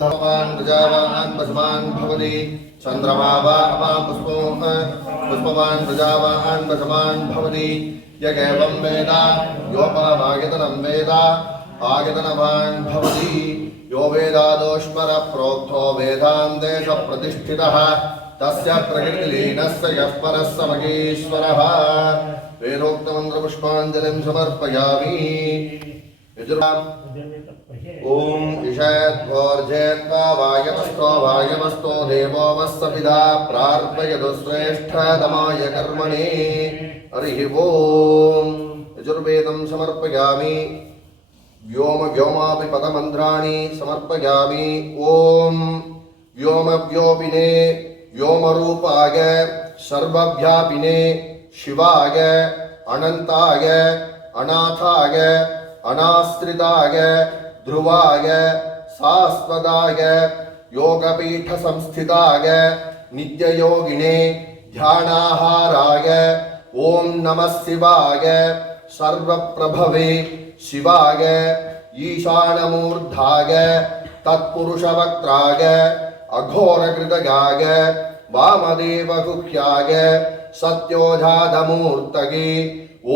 तवान् प्रजावान् पशुमान् भवति चन्द्रमा वा अपां पुष्पवान् प्रजावान् पशुमान् भवति यगेवं वेद योपरमायतनं वेद आयतनवान् भवति यो वेदादोष्पर प्रोक्तो वेदान्तेश प्रतिष्ठितः तस्य प्रकृतिलीनस्य यः परः स महेश्वरः वेदोक्तमन्त्रपुष्पाञ्जलिं समर्पयामि। ओम ईशद्भोर्जेत्वा वायमस्तो देवो वस्सविदा प्रार्थयतु श्रेष्ठतमाय कर्मणे। हरिः ओम यजुर्वेदं समर्पयामि। व्योमापि पदमन्त्राणि समर्पयामि। ओम व्योमव्योपिने व्योमरूपाय सर्वव्यापिने शिवाय अनंताय अनाथाय अनाश्रिताय ध्रुवाय शाश्वताय योगपीठ संस्थिताय नित्ययोगिने ध्यानाहाराय ओम नमः शिवाय सर्वप्रभवे शिवाय ईशानमूर्धाय तत्पुरुषवक्त्राय अघोरकृतगाय वामदेवगुह्याय सत्योजातमूर्तये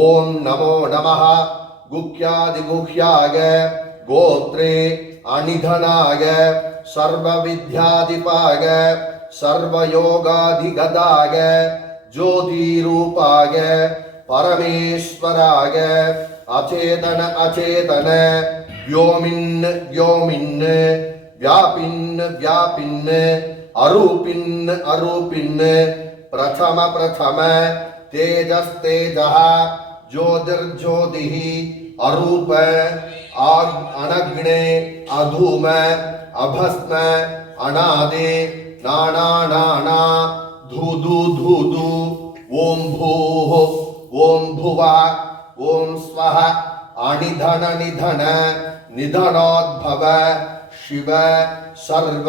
ओम नमो नमः गुह्यादिगुह्याय गोत्रे अनिधनाय सर्वविद्याधिपाय सर्वयोगाधिगताय ज्योतिरूपाय परमेश्वराय अचेतन अचेतन व्योमिन् व्योमिन् व्यापिन् व्यापिन् अरूपिन् अरूपिन् प्रथम प्रथम तेजस्तेजः ज्योतिर्ज्योतिः अरूप अनग्ने अधूम अभस्म अनादे नाना नाना धूधु धूधु ओम भूः ओम भुवा ओम स्वः अनिधन निधन निधनोद्भव शिव सर्व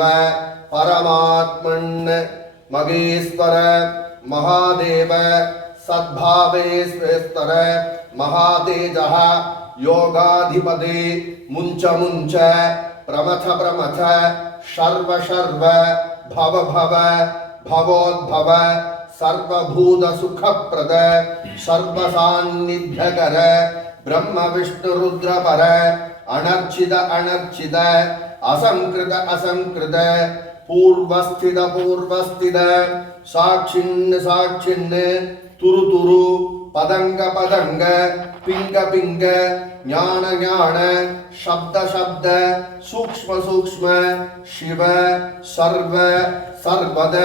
परमात्मन् मगेश्वर महादेव सद्भावेश्वर महातेजः योगाधिपते मुंच मुंच प्रमथ प्रमथ शर्व शर्व भव भव भवोद्भव सर्वभूत सुखप्रद सर्वसान्निध्यकर ब्रह्म विष्णु रुद्र पर अनर्चित अनर्चित असंकृत असंकृत पूर्वस्थित पूर्वस्थित साक्षिन् साक्षिन् तुरु तुरु पदंग पदंग पिंग पिंग ज्ञान ज्ञान शब्द शब्द सूक्ष्म सूक्ष्म शिव सर्व सर्वद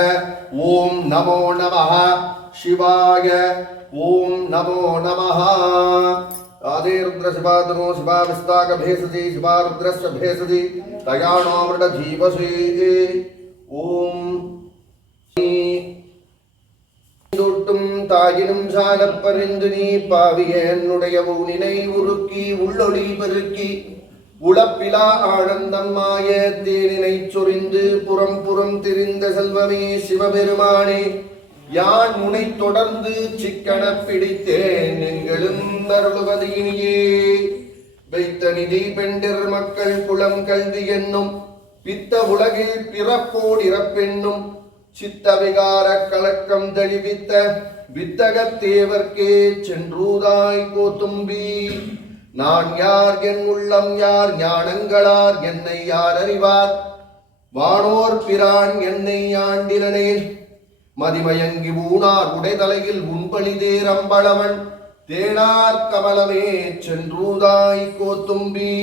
ओम नमो नमः शिवाय ओम नमो नमः। आदे रुद्र शिवातनो शिवा विस्ताक भेषजी शिवा रुद्रस्य भेषजी तयानो मृड जीवसे ओम தொட்டும் தாயினும் சாலப்பறிந்து நீ பாவிய என்னுடைய ஊனினை உருக்கி உள்ளொளி பெருக்கி உளப்பிலா ஆனந்தம் மாய தேனினை சொரிந்து புறம் புறம் திரிந்த செல்வமே சிவபெருமானே யான் முனை தொடர்ந்து சிக்கன பிடித்தேன் எங்களும் அருள்வதியினியே வைத்த நிதி பெண்டிர் மக்கள் குளம் கல்வி என்னும் பித்த உலகில் பிறப்போடு இறப்பென்னும் சித்த விகார கலக்கம் தெளிவித்த வித்தகத்தேவர்க்கே சென்றூதாய் கோத்தும்பி நான் யார் என் உள்ளம் யார் ஞானங்களார் என்னை யார் அறிவார் வானோர் பிரான் என்னை ஆண்டிலனேல் மதிமயங்கி ஊனார் உடைதலையில் உன்பளிதேர் அம்பளவன் தேனார் கமலமே சென்றூதாய் கோத்தும்பி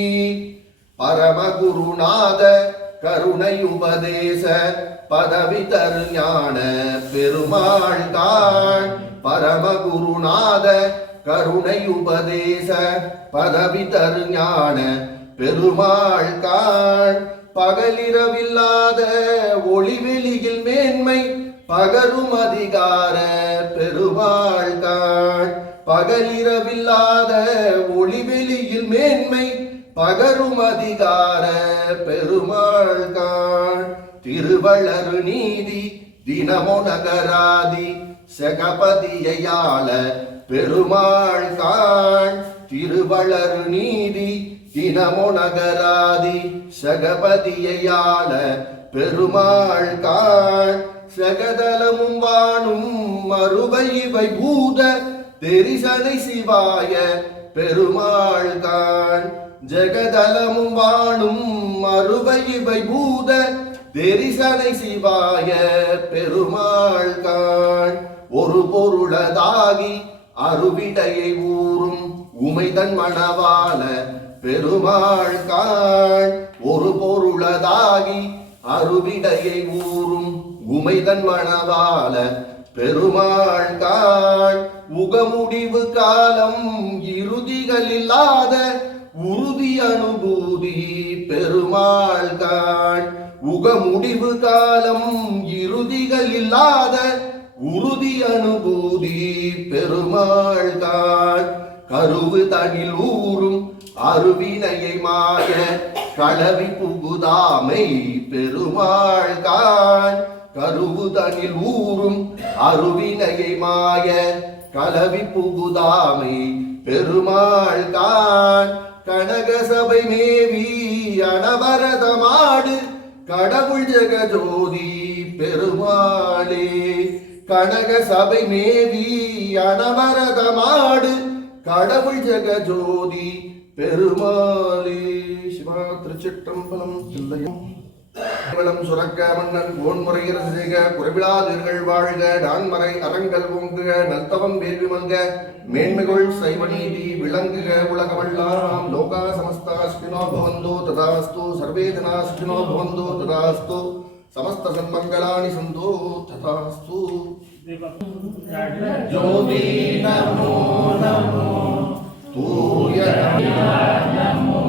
பரமகுருநாத கருணை உபதேச பதவி தரு ஞான பெருமாள் தான் பரமகுருநாத கருணை உபதேச பதவி தரு ஞான பெருமாள் தான் பகலிரவில்லாத ஒளிவெளியில் மேன்மை பகரும் அதிகார பெருமாள் தான் பகலிரவில்லாத ஒளிவெளியில் மேன்மை பகரும் அதிகார பெருமாள் தான் திருவளரு நீதி தினமோ நகராதி செகபதியாள பெருமாள் தான் திருவளரு நீதி இனமோ நகராதி சகபதியாள பெருமாள் காள் சகதலமும் வானும் மறுபை இவை பூத தெரிசனை சிவாய பெருமாள் காள் ஜெகதலமும் வானும் மறுபை இவை பூத தெரிசனை சிவாய பெருமாள் காள் ஒரு பொருளதாகி அருவிடையை ஊறும் உமைதன் மணவாள பெருமாள் காள் ஒரு பொருளதாகி அருவிடையை ஊறும் உமைதன் மணவாள பெருமாள் காள் உகமுடிவு காலம் இறுதிகள் இல்லாத உறுதி அனுபூதி பெருமாள் காள் உகமுடிவு காலம் இறுதிகள் இல்லாத உறுதி அனுபூதி பெருமாள் காள் கருவு தனில் ஊறும் அருவினையை மாய களவி புகுதாமை பெருமாள் காள் கருவு தனில் ஊறும் அருவினையை மாய களவி புகுதாமை பெருமாள் காள் கனக சபை மேவி அனவரதமாடு கடவுள் ஜெகஜோதி பெருமாளே கனக சபை மேவி அனவரதமாடு கடவுள் ஜெகஜோதி பெருமாளே. சிவா திருச்சிற்றம்பலம். தில்லையும் சுரக்க மன்னன் கோன்முறையரசு செய்க குறைவிலாதீர்கள் வாழ்க நான்மறை அறங்கள் ஓங்குக நல்தவம் வேள்வி மல்க மேன்மைகள் சைவ நீதி விளங்குக உலகவெல்லாம் லோகா சமஸ்தா சுகினோ பவந்தோ ததாஸ்து சர்வே ஜனா சுகினோ பவந்தோ ததாஸ்து சமஸ்த சன்மங்களானி சந்தோ ததாஸ்து. ஜோதி நமோ நமோ தூய நமோ